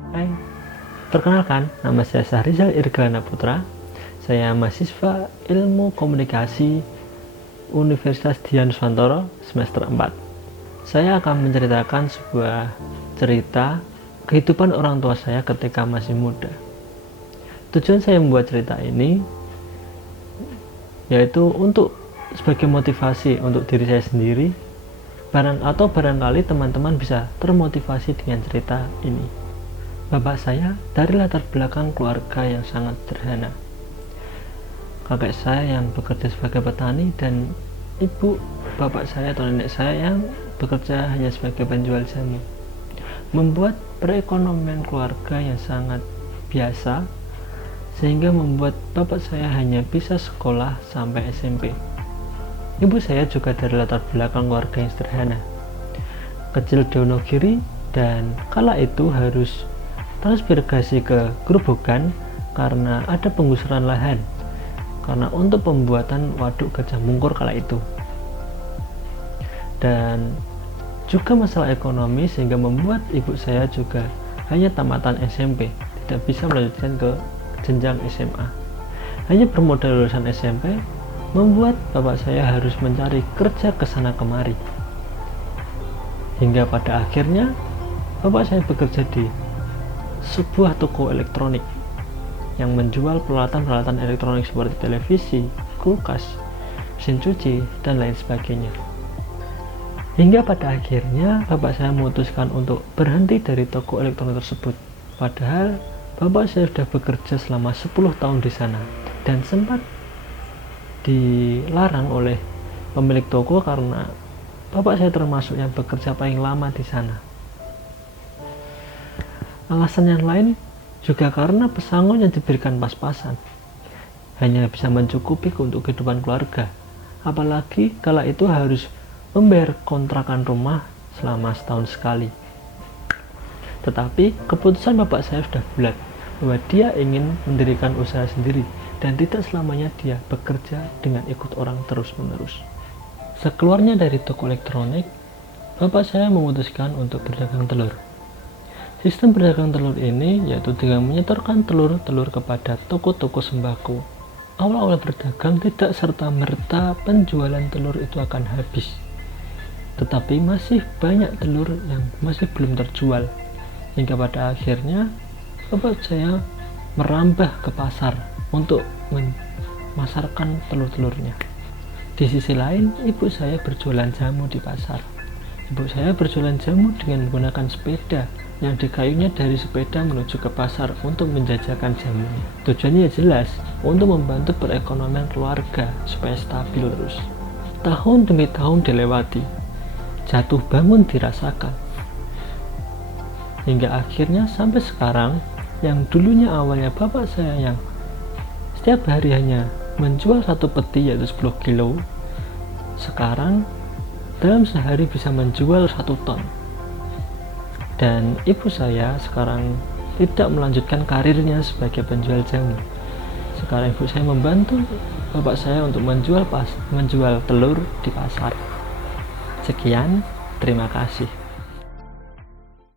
Hai, perkenalkan, nama saya Sahrizal Irgalana Putra. Saya mahasiswa Ilmu Komunikasi Universitas Dian Nuswantoro semester 4. Saya akan menceritakan sebuah cerita kehidupan orang tua saya ketika masih muda. Tujuan saya membuat cerita ini yaitu untuk sebagai motivasi untuk diri saya sendiri, barangkali teman-teman bisa termotivasi dengan cerita ini. Bapak saya dari latar belakang keluarga yang sangat sederhana. Kakek saya yang bekerja sebagai petani dan ibu bapak saya atau nenek saya yang bekerja hanya sebagai penjual jamu. Membuat perekonomian keluarga yang sangat biasa sehingga membuat bapak saya hanya bisa sekolah sampai SMP. Ibu saya juga dari latar belakang keluarga yang sederhana. Kecil di Wonogiri dan kala itu harus transmigrasi ke Grobogan karena ada penggusuran lahan karena untuk pembuatan waduk Gajah Mungkur kala itu, dan juga masalah ekonomi sehingga membuat ibu saya juga hanya tamatan SMP, tidak bisa melanjutkan ke jenjang SMA, hanya bermodal lulusan SMP, membuat bapak saya harus mencari kerja ke sana kemari hingga pada akhirnya bapak saya bekerja di sebuah toko elektronik yang menjual peralatan-peralatan elektronik seperti televisi, kulkas, mesin cuci, dan lain sebagainya. Hingga pada akhirnya bapak saya memutuskan untuk berhenti dari toko elektronik tersebut. Padahal bapak saya sudah bekerja selama 10 tahun di sana dan sempat dilarang oleh pemilik toko karena bapak saya termasuk yang bekerja paling lama di sana. Alasan yang lain juga karena pesangon yang diberikan pas-pasan hanya bisa mencukupi untuk kehidupan keluarga, apalagi kala itu harus membayar kontrakan rumah selama setahun sekali. Tetapi keputusan bapak saya sudah bulat bahwa dia ingin mendirikan usaha sendiri dan tidak selamanya dia bekerja dengan ikut orang terus-menerus. Sekeluarnya dari toko elektronik, bapak saya memutuskan untuk berdagang telur. Sistem berdagang telur ini yaitu dengan menyetorkan telur-telur kepada toko-toko sembako. Awal-awal berdagang tidak serta-merta penjualan telur itu akan habis, tetapi masih banyak telur yang masih belum terjual. Hingga pada akhirnya bapak saya merambah ke pasar untuk memasarkan telur-telurnya. Di sisi lain, ibu saya berjualan jamu di pasar. Ibu saya berjualan jamu dengan menggunakan sepeda yang dikayunya dari sepeda menuju ke pasar untuk menjajakan jamunya. Tujuannya jelas, untuk membantu perekonomian keluarga supaya stabil terus. Tahun demi tahun dilewati, jatuh bangun dirasakan. Hingga akhirnya sampai sekarang, yang dulunya awalnya bapak saya yang setiap hari hanya menjual satu peti yaitu 10 kilo, sekarang dalam sehari bisa menjual 1 ton. Dan ibu saya sekarang tidak melanjutkan karirnya sebagai penjual jamu. Sekarang ibu saya membantu bapak saya untuk menjual telur di pasar. Sekian, terima kasih.